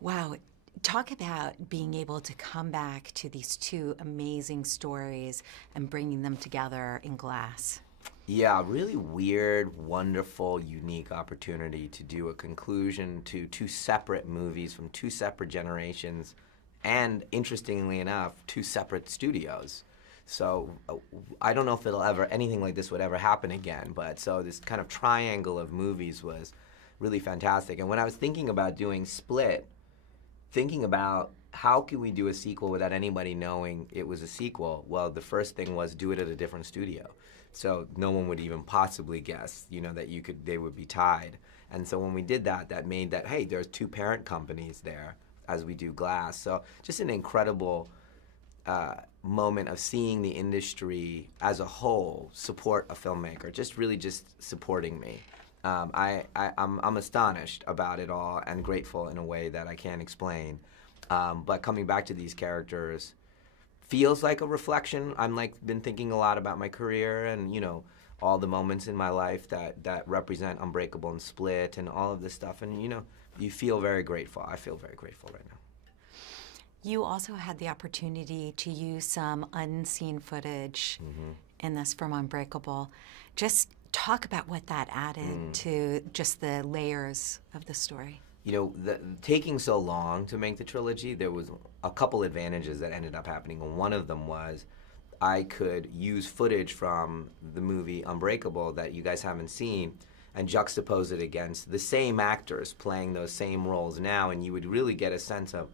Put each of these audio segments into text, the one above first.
Wow. Talk about being able to come back to these two amazing stories and bringing them together in Glass. Yeah, really weird, wonderful, unique opportunity to do a conclusion to two separate movies from two separate generations, and interestingly enough, two separate studios. So I don't know if anything like this would ever happen again, but so this kind of triangle of movies was really fantastic. And when I was thinking about doing Split, thinking about how could we do a sequel without anybody knowing it was a sequel, well, the first thing was do it at a different studio. So no one would even possibly guess, that they would be tied. And so when we did that, that made that, hey, there's two parent companies there as we do Glass. So just an incredible moment of seeing the industry as a whole support a filmmaker, just supporting me. I'm astonished about it all and grateful in a way that I can't explain. But coming back to these characters feels like a reflection. Been thinking a lot about my career and all the moments in my life that represent Unbreakable and Split and all of this stuff. And you feel very grateful. I feel very grateful right now. You also had the opportunity to use some unseen footage in this from Unbreakable. Just talk about what that added to just the layers of the story. Taking so long to make the trilogy, there was a couple advantages that ended up happening. And one of them was I could use footage from the movie Unbreakable that you guys haven't seen and juxtapose it against the same actors playing those same roles now, and you would really get a sense of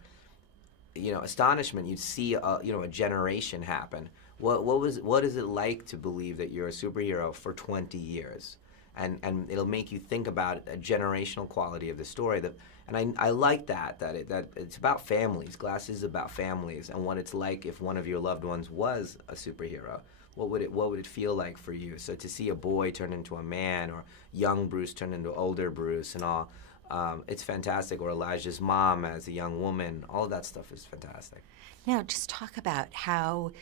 astonishment. You'd see a generation happen. What is it like to believe that you're a superhero for 20 years? And it'll make you think about a generational quality of the story. And I like that it's about families. Glass is about families and what it's like if one of your loved ones was a superhero. What would it feel like for you? So to see a boy turn into a man, or young Bruce turn into older Bruce and all, it's fantastic. Or Elijah's mom as a young woman, all of that stuff is fantastic. Now, just talk about how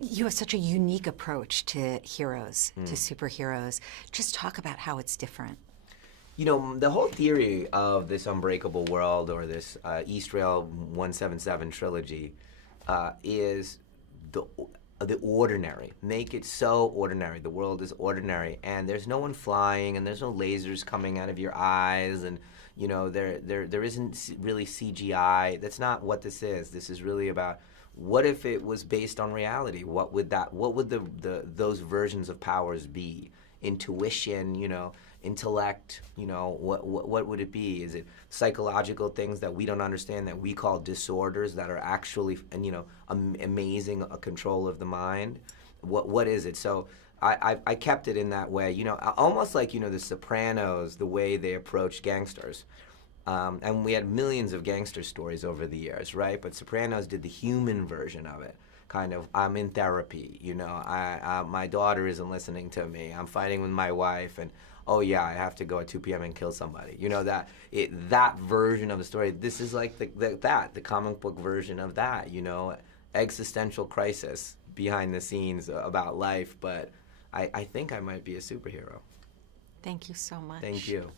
you have such a unique approach to heroes, to superheroes. Just talk about how it's different. The whole theory of this Unbreakable world, or this Eastrail 177 trilogy, is the ordinary. Make it so ordinary. The world is ordinary, and there's no one flying, and there's no lasers coming out of your eyes, and there isn't really CGI. That's not what this is. This is really about, what if it was based on reality? What would those versions of powers be? Intuition, intellect, what would it be? Is it psychological things that we don't understand that we call disorders that are actually, amazing control of the mind? What is it? So I kept it in that way, almost like, The Sopranos, the way they approach gangsters. And we had millions of gangster stories over the years, right? But Sopranos did the human version of it. Kind of, I'm in therapy, my daughter isn't listening to me, I'm fighting with my wife, and oh yeah, I have to go at 2 p.m. and kill somebody. That version of the story. This is like the comic book version of that, existential crisis behind the scenes about life. But I think I might be a superhero. Thank you so much. Thank you.